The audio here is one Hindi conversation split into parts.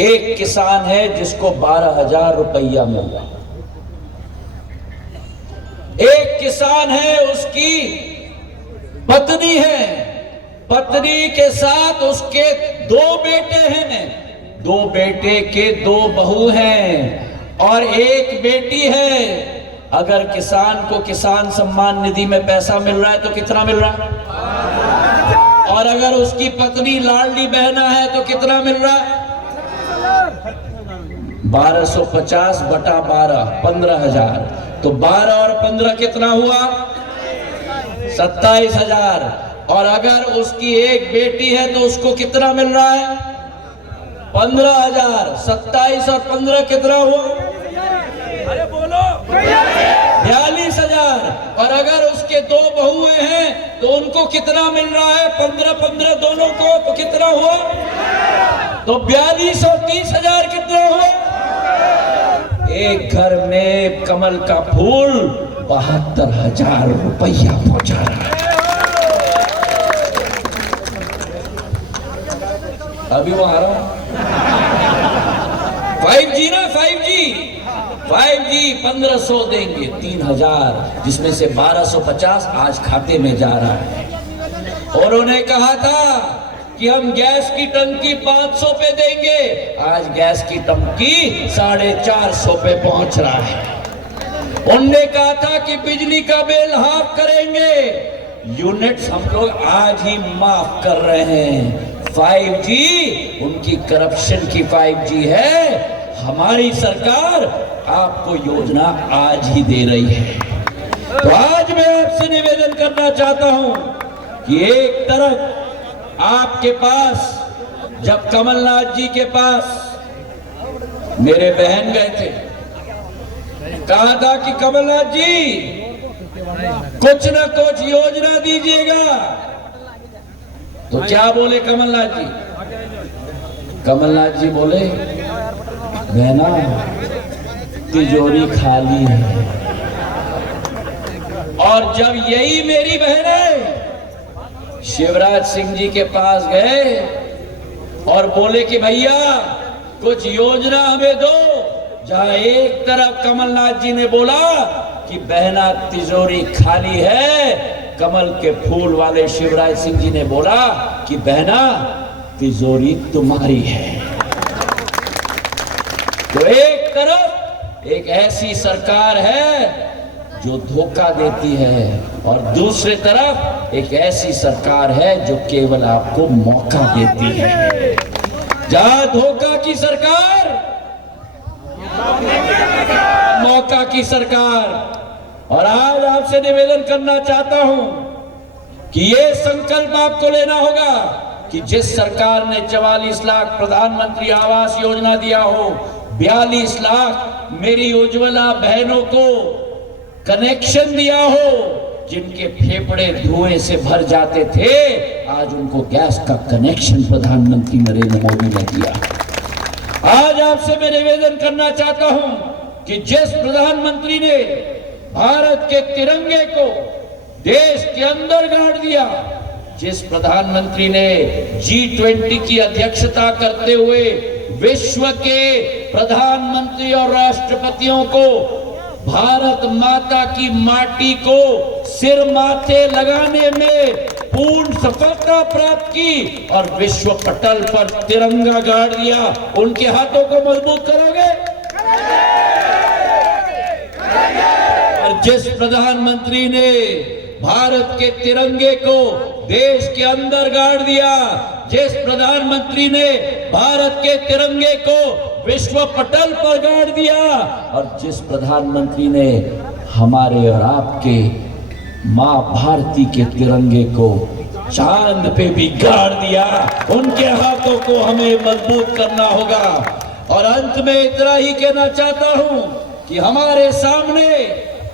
एक किसान है जिसको 12,000 रुपया मिल रहा है। एक किसान है, उसकी पत्नी है, पत्नी के साथ उसके 2 बेटे हैं, 2 बेटे के 2 बहू हैं और एक बेटी है। अगर किसान को किसान सम्मान निधि में पैसा मिल रहा है तो कितना मिल रहा है? और अगर उसकी पत्नी लाडली बहना है तो कितना मिल रहा है? 1250 बटा 12, 15,000। तो 12 और 15 कितना हुआ? 27,000। और अगर उसकी एक बेटी है तो उसको कितना मिल रहा है? 15,000। 27 और 15 कितना हुआ? अरे बोलो। 42,000। और अगर उसके 2 बहुएं हैं तो उनको कितना मिल रहा है? 15-15 दोनों को, तो कितना हुआ? तो 42 और 30,000 कितना हुआ? एक घर में कमल का फूल 72,000 रुपया पहुंचा रहा है। अभी वो आ रहा हूं। 5G ना, 5G 1500 देंगे, 3,000, जिसमें से 1250 आज खाते में जा रहा है। और उन्होंने कहा था कि हम गैस की टंकी 500 पे देंगे, आज गैस की टंकी 450 पे पहुंच रहा है। उनने कहा था कि बिजली का बिल हाफ करेंगे, यूनिट्स हम लोग आज ही माफ कर रहे हैं। 5G उनकी करप्शन की 5G है, हमारी सरकार आपको योजना आज ही दे रही है। तो आज मैं आपसे निवेदन करना चाहता हूं कि एक तरफ आपके पास, जब कमलनाथ जी के पास मेरे बहन गए थे, कहा था कि कमलनाथ जी कुछ न कुछ योजना दीजिएगा। तो क्या बोले कमलनाथ जी? कमलनाथ जी बोले, बहना तिजोरी खाली है। और जब यही मेरी बहनें शिवराज सिंह जी के पास गए और बोले कि भैया कुछ योजना हमें दो, जहां एक तरफ कमलनाथ जी ने बोला कि बहना तिजोरी खाली है, कमल के फूल वाले शिवराज सिंह जी ने बोला कि बहना तिजोरी तुम्हारी है। तो एक तरफ एक ऐसी सरकार है जो धोखा देती है और दूसरी तरफ एक ऐसी सरकार है जो केवल आपको मौका देती है। जहां धोखा की सरकार, मौका की सरकार। और आज आपसे निवेदन करना चाहता हूं कि ये संकल्प आपको लेना होगा कि जिस सरकार ने 44 लाख प्रधानमंत्री आवास योजना दिया हो, 42 लाख मेरी उज्ज्वला बहनों को कनेक्शन दिया हो, जिनके फेफड़े धुएं से भर जाते थे, आज उनको गैस का कनेक्शन प्रधानमंत्री नरेंद्र मोदी ने दिया। आज आपसे मैं निवेदन करना चाहता हूं कि जिस प्रधानमंत्री ने भारत के तिरंगे को देश के अंदर गाड़ दिया, जिस प्रधानमंत्री ने G20 की अध्यक्षता करते हुए विश्व के प्रधानमंत्री और राष्ट्रपतियों को भारत माता की माटी को सिर माथे लगाने में पूर्ण सफलता प्राप्त की और विश्व पटल पर तिरंगा गाड़ दिया, उनके हाथों को मजबूत करोगे? और जिस प्रधानमंत्री ने भारत के तिरंगे को देश के अंदर गाड़ दिया, जिस प्रधानमंत्री ने भारत के तिरंगे को विश्व पटल पर गाड़ दिया, और जिस प्रधानमंत्री ने हमारे और आपके मां भारती के तिरंगे को चांद पे भी गाड़ दिया, उनके हाथों को हमें मजबूत करना होगा। और अंत में इतना ही कहना चाहता हूं कि हमारे सामने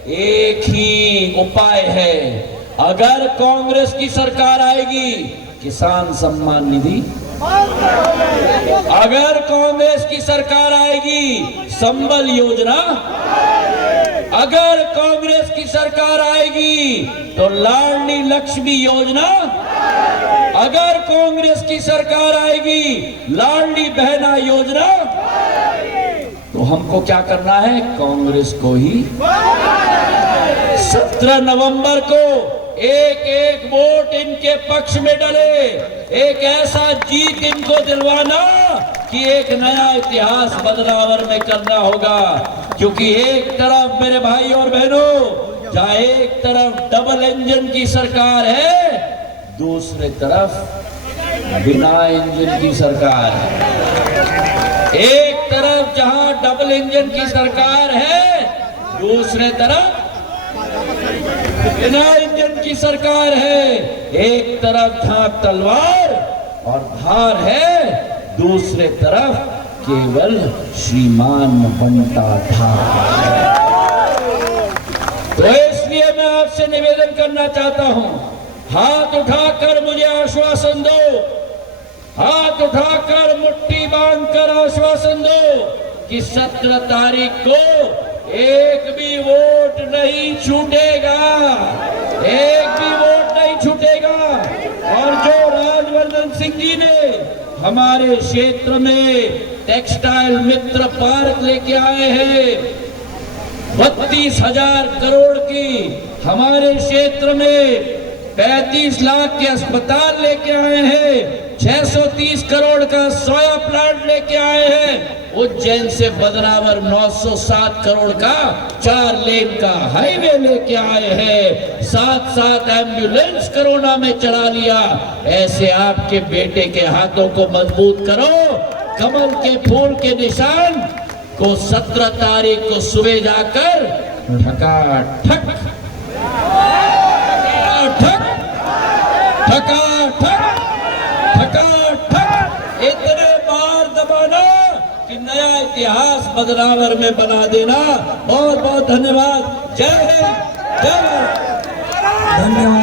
एक ही उपाय है। अगर कांग्रेस की सरकार आएगी, किसान सम्मान निधि, अगर कांग्रेस की सरकार आएगी, संबल योजना, अगर कांग्रेस की सरकार आएगी तो लाडली लक्ष्मी योजना, अगर कांग्रेस की सरकार आएगी, लाडली बहना योजना, तो हमको क्या करना है? कांग्रेस को ही 17 नवंबर को एक एक वोट इनके पक्ष में डले, एक ऐसा जीत इनको दिलवाना कि एक नया इतिहास बदलावर में करना होगा। क्योंकि एक तरफ मेरे भाई और बहनों, जहां एक तरफ डबल इंजन की सरकार है, दूसरी तरफ बिना इंजन की सरकार है। एक तरफ जहां डबल इंजन की सरकार है, दूसरे तरफ बिना इंजन की सरकार है। एक तरफ धाक तलवार और धार है, दूसरे तरफ केवल श्रीमान बनता था। तो इसलिए मैं आपसे निवेदन करना चाहता हूं, हाथ उठाकर मुझे आश्वासन दो, हाथ उठाकर मुट्ठी बांधकर आश्वासन दो कि 17 तारीख को एक भी वोट नहीं छूटेगा, एक भी वोट नहीं छूटेगा। और जो राजवर्धन सिंह जी ने हमारे क्षेत्र में टेक्सटाइल मित्र पार्क लेके आए हैं, 32,000 करोड़ की हमारे क्षेत्र में 35 लाख के अस्पताल लेके आए हैं, 630 करोड़ का सोया प्लांट लेके आए हैं, उज्जैन से बदनावर 907 करोड़ का 4 लेन का हाईवे लेके आए हैं, 7 एम्बुलेंस कोरोना में चला लिया। ऐसे आपके बेटे के हाथों को मजबूत करो, कमल के फूल के निशान को 17 तारीख को सुबह जाकर ठकाठक इतने बार दबाना कि नया इतिहास बदनावर में बना देना। बहुत बहुत धन्यवाद। जय हिंद, जय भारत। धन्यवाद।